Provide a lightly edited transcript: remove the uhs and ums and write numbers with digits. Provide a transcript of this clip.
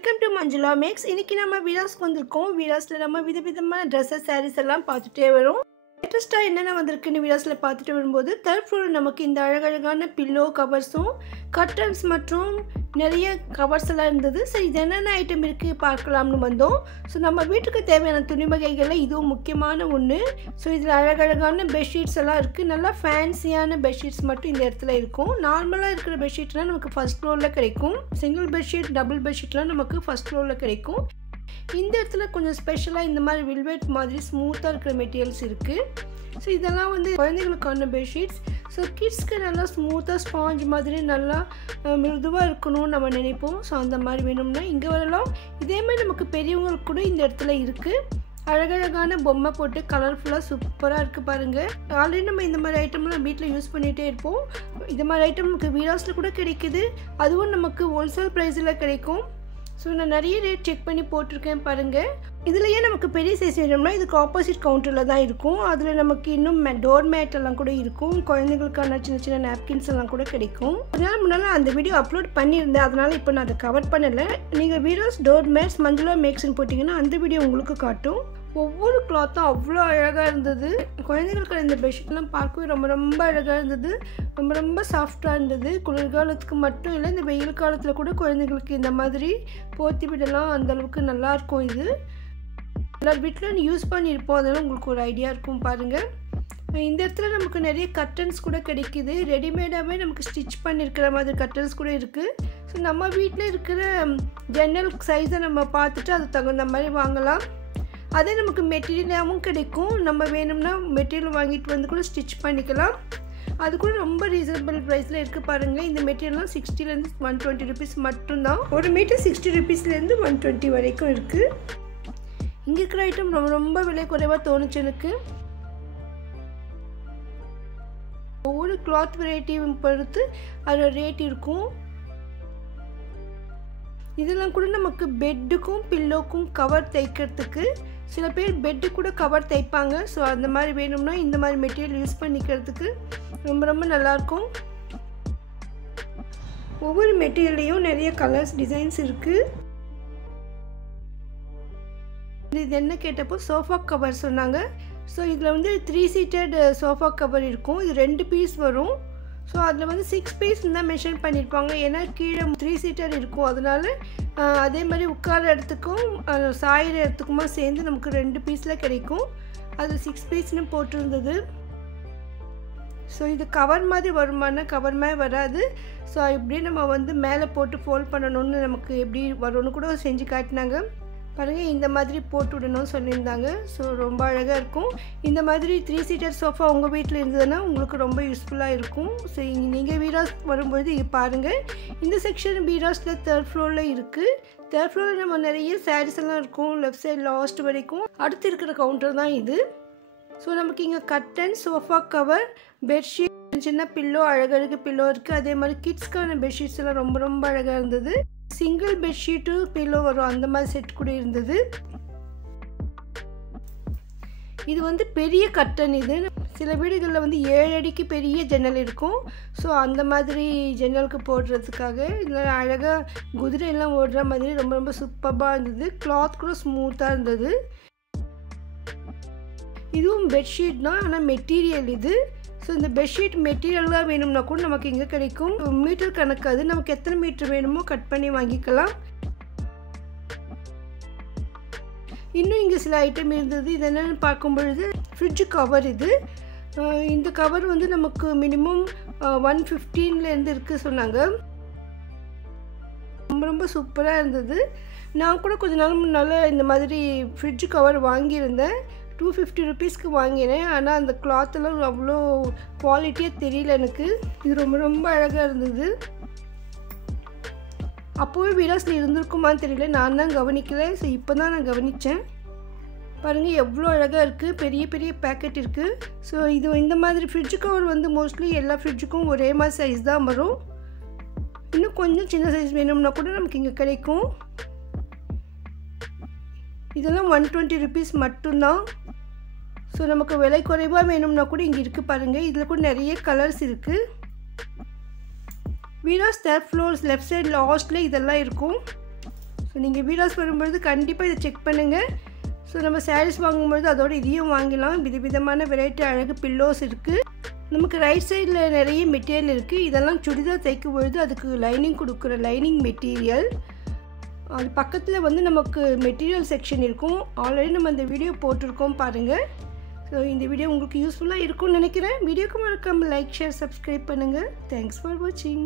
Welcome to Manjula maths. இன்னைக்கு நம்ம வீராஸ்க்கு வந்திருக்கோம். வீராஸில் நம்ம விதவிதமான ட்ரெஸ்ஸஸ் சாரீஸ் எல்லாம் பார்த்துட்டே வரும். லேட்டஸ்ட்டாக என்னென்ன வந்திருக்குன்னு வீராஸில் பார்த்துட்டு வரும்போது தேர்ட் ஃப்ளோரில் நமக்கு இந்த அழகழகான பில்லோ கவர்ஸும் கர்டன்ஸ் மற்றும் நிறைய கவர்ஸ் எல்லாம் இருந்தது. சரி, இது என்னென்ன ஐட்டம் இருக்குது பார்க்கலாம்னு வந்தோம். ஸோ நம்ம வீட்டுக்கு தேவையான துணிவகைகளில் இதுவும் முக்கியமான ஒன்று. ஸோ இதில் அழகழகான பெட்ஷீட்ஸ் எல்லாம் இருக்குது. நல்லா ஃபேன்சியான பெட்ஷீட்ஸ் மட்டும் இந்த இடத்துல இருக்கும். நார்மலாக இருக்கிற பெட்ஷீட்லாம் நமக்கு ஃபர்ஸ்ட் ஃப்ளோரில் கிடைக்கும். சிங்கிள் பெட்ஷீட், டபுள் பெட்ஷீட்லாம் நமக்கு ஃபர்ஸ்ட் ஃப்ளோரில் கிடைக்கும். இந்த இடத்துல கொஞ்சம் ஸ்பெஷலாக இந்த மாதிரி வில்வெட் மாதிரி ஸ்மூத்தாக இருக்கிற மெட்டீரியல்ஸ் இருக்குது. ஸோ இதெல்லாம் வந்து குழந்தைகளுக்கான பெட்ஷீட்ஸ். ஸோ கிட்ஸ்க்கு நல்லா ஸ்மூத்தாக ஸ்பாஞ்ச் மாதிரி நல்லா மிருதுவாக இருக்கணும்னு நம்ம நினைப்போம். ஸோ அந்த மாதிரி வேணும்னா இங்கே வரலாம். இதேமாதிரி நமக்கு பெரியவங்களுக்கு கூட இந்த இடத்துல இருக்குது. அழகழகான பொம்மை போட்டு கலர்ஃபுல்லாக சூப்பராக இருக்குது பாருங்கள். ஆல்ரெடி நம்ம இந்த மாதிரி ஐட்டம்லாம் வீட்டில் யூஸ் பண்ணிகிட்டே இருப்போம். இந்த மாதிரி ஐட்டம் நமக்கு வீராஸில் கூட கிடைக்குது. அதுவும் நமக்கு ஹோல்சேல் ப்ரைஸில் கிடைக்கும். ஸோ நான் நிறைய ரேட் செக் பண்ணி போட்டிருக்கேன் பாருங்கள். இதுலையே நமக்கு பெரிய சைஸ் வேணும்னா இதுக்கு ஆப்போசிட் கவுண்டரில் தான் இருக்கும். அதில் நமக்கு இன்னும் டோர் மேட் எல்லாம் கூட இருக்கும். குழந்தைங்களுக்கான சின்ன சின்ன நாப்கின்ஸ் எல்லாம் கூட கிடைக்கும். அதனால் முன்னால் அந்த வீடியோ அப்லோட் பண்ணியிருந்தேன். அதனால் இப்போ நான் அதை கவர் பண்ணலை. நீங்கள் வீடியோஸ் டோர் மேட்ஸ் மஞ்சுளா மேக்ஸ்ன்னு போட்டிங்கன்னா அந்த வீடியோ உங்களுக்கு காட்டும். ஒவ்வொரு கிளாத்தும் அவ்வளோ அழகாக இருந்தது. குழந்தைங்களுக்கு இந்த பெட்ஷீட்லாம் பார்க்கவே ரொம்ப ரொம்ப அழகாக இருந்தது. ரொம்ப ரொம்ப சாஃப்டாக இருந்தது. குளிர்காலத்துக்கு மட்டும் இல்லை, இந்த வெயில் காலத்தில் கூட குழந்தைங்களுக்கு இந்த மாதிரி போத்தி விடலாம். அந்தளவுக்கு நல்லாயிருக்கும். இது எல்லார் வீட்டில் யூஸ் பண்ணியிருப்போம். அதெல்லாம் உங்களுக்கு ஒரு ஐடியா இருக்கும் பாருங்கள். இந்த இடத்துல நமக்கு நிறைய கர்டன்ஸ் கூட கிடைக்கிது. ரெடிமேடாகவே நமக்கு ஸ்டிச் பண்ணியிருக்கிற மாதிரி கர்டன்ஸ் கூட இருக்குது. ஸோ நம்ம வீட்டில் இருக்கிற ஜன்னல் சைஸை நம்ம பார்த்துட்டு அது தகுந்த மாதிரி வாங்கலாம். அதே நமக்கு மெட்டீரியலாகவும் கிடைக்கும். நம்ம வேணும்னா மெட்டீரியல் வாங்கிட்டு வந்து கூட ஸ்டிச் பண்ணிக்கலாம். அது கூட ரொம்ப ரீசனபிள் ப்ரைஸில் இருக்குது பாருங்கள். இந்த மெட்டீரியல்லாம் 60லேருந்து 120 ருபீஸ் மட்டும்தான். ஒரு மீட்டர் 60 ருபீஸ்லேருந்து 120 வரைக்கும் இருக்குது. இங்கே இருக்கிற ஐட்டம் ரொம்ப ரொம்ப விலை குறைவாக தோணுச்சு எனக்கு. ஒவ்வொரு கிளாத் வெரைட்டியும் பொறுத்து அதோட ரேட் இருக்கும். இதெல்லாம் கூட நமக்கு பெட்டுக்கும் பில்லோக்கும் கவர் தைக்கிறதுக்கு. சில பேர் பெட்டு கூட கவர் தைப்பாங்க. ஸோ அந்த மாதிரி வேணும்னா இந்த மாதிரி மெட்டீரியல் யூஸ் பண்ணிக்கிறதுக்கு ரொம்ப ரொம்ப நல்லாயிருக்கும். ஒவ்வொரு மெட்டீரியல்லையும் நிறைய கலர்ஸ் டிசைன்ஸ் இருக்குது. இது என்ன கேட்டப்போ சோஃபா கவர் சொன்னாங்க. ஸோ இதில் வந்து 3 சீட்டட் சோஃபா கவர் இருக்கும். இது 2 பீஸ் வரும். ஸோ அதில் வந்து 6 பீஸ் தான் மென்ஷன் பண்ணியிருப்பாங்க. ஏன்னா கீழே 3 சீட்டர் இருக்கும். அதனால அதே மாதிரி உட்கார இடத்துக்கும் சாயிற இடத்துக்குமா சேர்ந்து நமக்கு 2 பீஸில் கிடைக்கும். அது 6 பீஸ்னு போட்டிருந்தது. ஸோ இது கவர் மாதிரி வருமானா கவர் மாதிரி வராது. ஸோ இப்படியே நம்ம வந்து மேலே போட்டு ஃபோல்ட் பண்ணணும்னு நமக்கு எப்படி வரும்னு கூட செஞ்சு காட்டினாங்க பாருங்கள். இந்த மாதிரி போட்டு விடணும்னு சொல்லியிருந்தாங்க. ஸோ ரொம்ப அழகாக இருக்கும். இந்த மாதிரி 3 சீட்டர் சோஃபா உங்கள் வீட்டில் இருந்ததுன்னா உங்களுக்கு ரொம்ப யூஸ்ஃபுல்லாக இருக்கும். ஸோ நீங்கள் வீராஸ் வரும்போது இது பாருங்கள். இந்த செக்ஷன் வீராஸில் தேர்ட் ஃப்ளோரில் இருக்குது. தேர்ட் ஃப்ளோரில் நம்ம நிறைய சாரீஸ் எல்லாம் இருக்கும். லெஃப்ட் சைட் லாஸ்ட் வரைக்கும் அடுத்து இருக்கிற கவுண்டர் தான் இது. ஸோ நமக்கு இங்கே கர்டன், சோஃபா கவர், பெட்ஷீட், சின்ன பில்லோ, அழகழகு பில்லோ இருக்குது. அதே மாதிரி கிட்ஸ்க்கான பெட்ஷீட்ஸ் எல்லாம் ரொம்ப ரொம்ப அழகாக இருந்தது. சிங்கிள் பெட்ஷீட்டு பில்லோ வரும் அந்த மாதிரி செட் கூட இருந்தது. இது வந்து பெரிய கர்டன். இது சில வீடுகளில் வந்து 7 அடிக்கு பெரிய ஜன்னல் இருக்கும். ஸோ அந்த மாதிரி ஜன்னலுக்கு போடுறதுக்காக இதில் அழகாக குதிரையெல்லாம் ஓடுற மாதிரி ரொம்ப ரொம்ப சூப்பராக இருந்தது. கிளாத் கூட ஸ்மூத்தாக இருந்தது. இதுவும் பெட்ஷீட் தான், ஆனால் மெட்டீரியல் இது. ஸோ இந்த பெட்ஷீட் மெட்டீரியலாக வேணும்னா கூட நமக்கு இங்கே கிடைக்கும். மீட்டர் கணக்கு, அது நமக்கு எத்தனை மீட்டர் வேணுமோ கட் பண்ணி வாங்கிக்கலாம். இன்னும் இங்கே சில ஐட்டம் இருந்தது. இது என்னென்னு பார்க்கும்பொழுது ஃப்ரிட்ஜு கவர். இது இந்த கவர் வந்து நமக்கு மினிமம் 115லேருந்து இருக்குது சொன்னாங்க. ரொம்ப ரொம்ப சூப்பராக இருந்தது. நான் கூட கொஞ்ச நாள் முன்னால் இந்த மாதிரி ஃப்ரிட்ஜு கவர் வாங்கியிருந்தேன். 250 ருபீஸ்க்கு வாங்கினேன். ஆனால் அந்த கிளாத்தெல்லாம் அவ்வளோ குவாலிட்டியாக தெரியல எனக்கு. இது ரொம்ப ரொம்ப அழகாக இருந்தது. அப்போவே வீராஸில் இருந்திருக்குமான்னு தெரியல, நான் தான் கவனிக்கலை. ஸோ இப்போ தான் நான் கவனித்தேன். பாருங்கள் எவ்வளோ அழகாக இருக்குது. பெரிய பெரிய பேக்கெட் இருக்குது. ஸோ இது இந்த மாதிரி ஃப்ரிட்ஜு கவர் வந்து மோஸ்ட்லி எல்லா ஃப்ரிட்ஜுக்கும் ஒரே மாதிரி சைஸ் தான் வரும். இன்னும் கொஞ்சம் சின்ன சைஸ் வேணும்னா கூட நமக்கு இங்கே கிடைக்கும். இதெல்லாம் 120 ருபீஸ் மட்டும்தான். ஸோ நமக்கு விலை குறைவாக வேணும்னா கூட இங்கே இருக்குது பாருங்கள். இதில் கூட நிறைய கலர்ஸ் இருக்குது. Veeras third floors left side லாஸ்ட்டில் இதெல்லாம் இருக்கும். ஸோ நீங்கள் வீடியோஸ் வரும்பொழுது கண்டிப்பாக இதை செக் பண்ணுங்கள். ஸோ நம்ம சாரீஸ் வாங்கும்பொழுது அதோட இதையும் வாங்கலாம். விதவிதமான வெரைட்டி அழகு பில்லோஸ் இருக்குது. நமக்கு ரைட் சைடில் நிறைய மெட்டீரியல் இருக்குது. இதெல்லாம் சுடிதார் தைக்கும் பொழுது அதுக்கு லைனிங் கொடுக்குற லைனிங் மெட்டீரியல். அது பக்கத்தில் வந்து நமக்கு மெட்டீரியல் செக்ஷன் இருக்கும். ஆல்ரெடி நம்ம அந்த வீடியோ போட்டிருக்கோம் பாருங்கள். ஸோ இந்த வீடியோ உங்களுக்கு யூஸ்ஃபுல்லாக இருக்கும்னு நினைக்கிறேன். வீடியோக்கு மறக்காமல் லைக், ஷேர், சப்ஸ்கிரைப் பண்ணுங்கள். தேங்க்ஸ் ஃபார் வாட்சிங்.